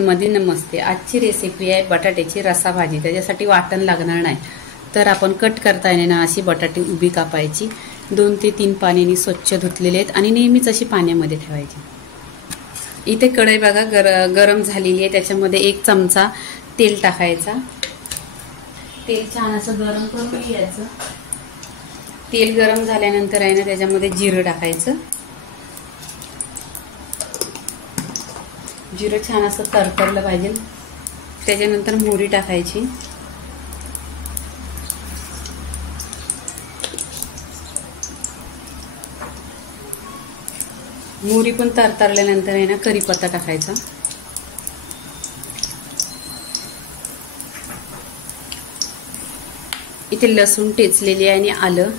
मध्ये नमस्ते. आजची रेसिपी आहे बटाट्याची रस्सा भाजी. त्याच्यासाठी वाटण लागणार नाही, तर आपण कट करता येणे ना अशी बटाटे उभी कापायची. 2 ते 3 पाण्याने स्वच्छ धुतलेले आहेत आणि नेहमीच अशी पाण्यामध्ये ठेवायची. इथे कढई बघा गरम झालेली आहे. त्याच्यामध्ये 1 चमचा तेल टाकायचा. तेल छान असं गरम करून घ्यायचं. तेल गरम झाल्यानंतर आहे ना त्याच्यामध्ये जिरं टाकायचं. जिरं छान असं तरतरलं पाहिजे. त्याच्यानंतर मोहरी टाकायची. मोहरी पण तरतरल्यानंतर आहे ना कढीपत्ता टाकायचा. इथे लसूण टेचलेली आहे आणि आलं.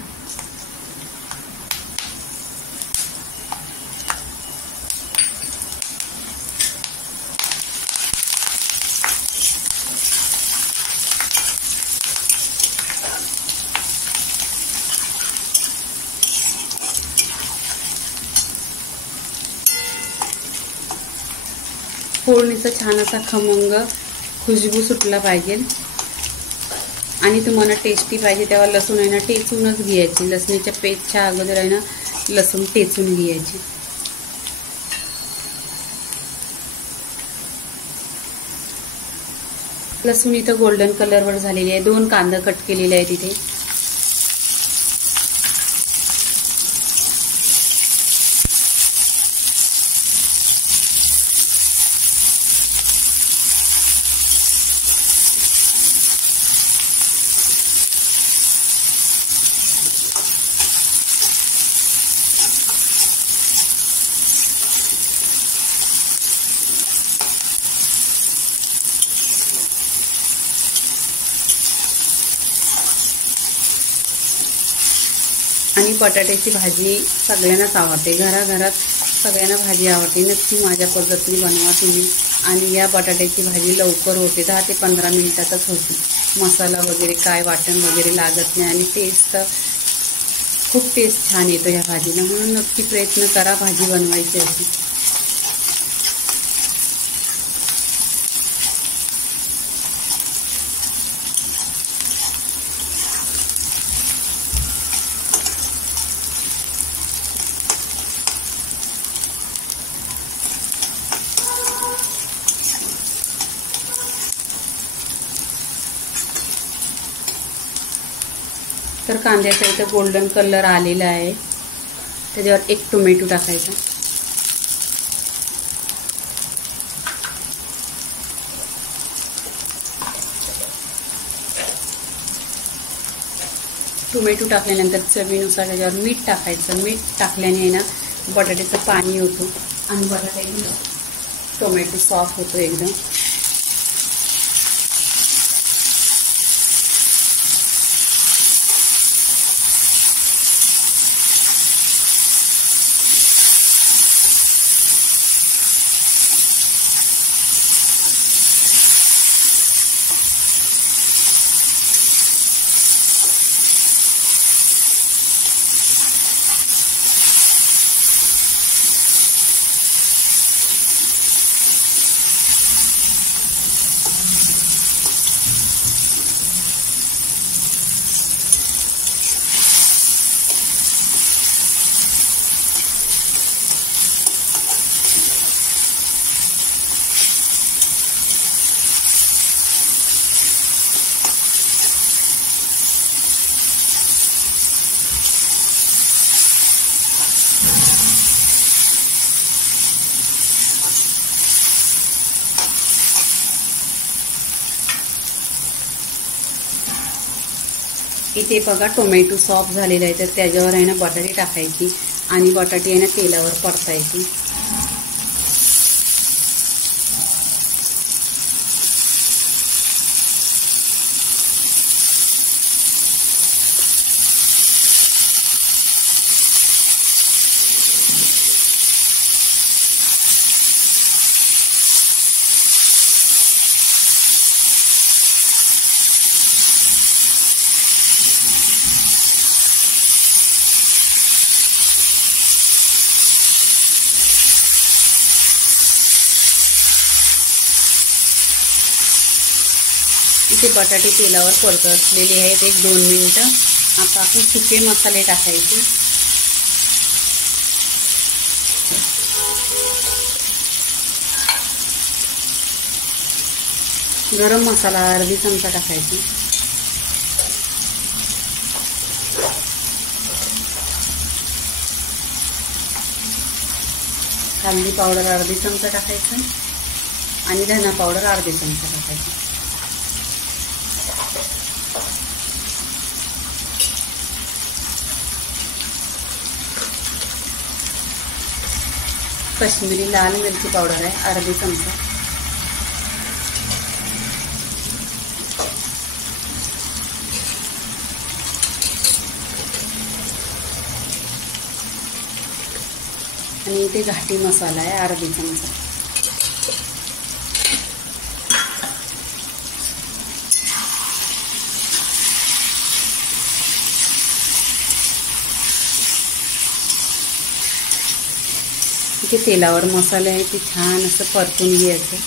फोडणीचा छान असा खमंग खुशबू सुटला पाहिजे आणि तुम्हाला टेस्टी पाहिजे तेव्हा लसूण आहे ना टेचूनच घ्यायची. लसणीच्या पेस्टच्या अगोदर आहे ना लसूण टेचून घ्यायची. लसूण इथं गोल्डन कलरवर झालेली आहे. 2 कांदा कट केलेले आहेत इथे. आणि बटाट्याची भाजी सगळ्यांनाच आवडते. घराघरात सगळ्यांना भाजी आवडते. नक्की माझ्या पद्धतीने बनवा तुम्ही. आणि या बटाट्याची भाजी लवकर होते. 10 ते 15 मिनिटातच होते. मसाला वगैरे काय वाटण वगैरे लागत नाही आणि टेस्ट खूप छान येतो या भाजीला. म्हणून नक्की प्रयत्न करा भाजी बनवायची अशी. तर कांद्याचा इथं गोल्डन कलर आलेला आहे. त्याच्यावर 1 टोमॅटो टाकायचा. टोमॅटो टाकल्यानंतर चवीनुसार त्याच्यावर मीठ टाकायचं. मीठ टाकल्याने ना बटाट्याचं पाणी होतं आणि बटाटा टोमॅटो सॉफ्ट होतो एकदम. इथे बघा टोमॅटो सॉफ्ट झालेला आहे. तर त्याच्यावर आहे ना बटाटे टाकायची आणि बटाटे आहे ना तेलावर परतायची. इथे बटाटे तेलावर परतलेले आहेत 1-2 मिनिटं. आता आपण सुके मसाले टाकायचे. गरम मसाला अर्धी चमचा टाकायचा. हळदी पावडर अर्धी चमचा टाकायचं आणि धना पावडर अर्धी चमचा टाकायचा. काश्मीरी लाल मिरची पावडर आहे अर्धी चमचा. आणि इथे घाटी मसाला आहे अर्धी चमचा. इथे तेलावर मसाले आहे ते छान असं परतून घ्यायचं.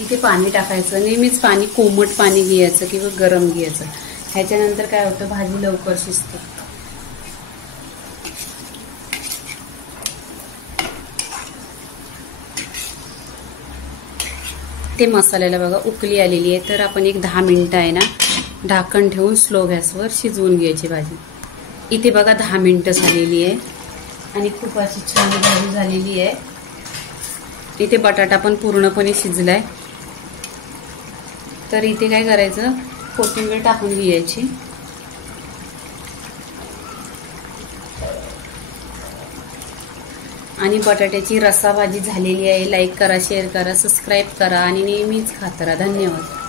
इथे पाणी टाकायचं. नेहमीच पाणी कोमट पाणी घ्यायचं किंवा गरम घ्यायचं. ह्याच्यानंतर काय होतं, भाजी लवकर शिजते. ते मसाल्याला बघा उकली आलेली आहे. तर आपण एक 10 मिनिटं आहे ना ढाकण ठेवून स्लो गॅसवर शिजवून घ्यायची भाजी. इथे बघा 10 मिनिटं झालेली आहे आणि खूप अशी छान भाजी झालेली आहे. इथे बटाटा पण पूर्णपणे शिजलाय. तर इथे काय करायचं, कोथिंबीर टाकून घ्यायची. आणि बटाट्याची रस्सा भाजी झालेली आहे. लाईक करा, शेअर करा, सबस्क्राईब करा आणि नेहमीच खात राहा. धन्यवाद.